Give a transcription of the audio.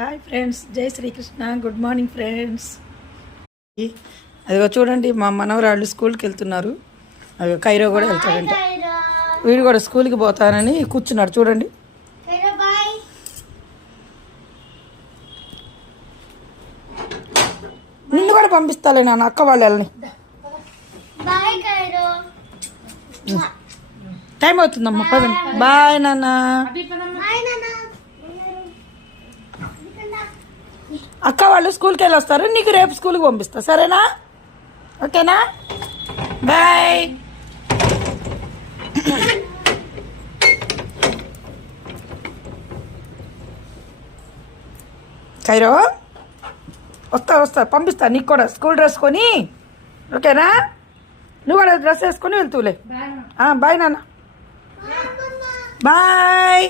Hi friends, జై Srikrishna. Good morning friends. అదిగో చూడండి, మా మనవరాళ్ళు స్కూల్కి వెళ్తున్నారు. అదిగో కైరో కూడా వెళ్తాడంట. వీడు కూడా స్కూల్కి పోతానని కూర్చున్నాడు చూడండి. నిన్ను కూడా పంపిస్తాలే నాన్న, అక్క వాళ్ళు వెళ్ళని. టైం అవుతుందమ్మా, పదండి. బాయ్ నాన్న. అక్క వాళ్ళు స్కూల్కి వెళ్ళి వస్తారు, నీకు రేపు స్కూల్కి పంపిస్తా, సరేనా? ఓకేనా? బాయ్. కైరో వస్తా పంపిస్తా, నీకు కూడా స్కూల్ డ్రెస్ కొని. ఓకేనా? నువ్వు కూడా డ్రెస్ వేసుకొని వెళ్తూలే. బాయ్ నాన్న. బాయ్.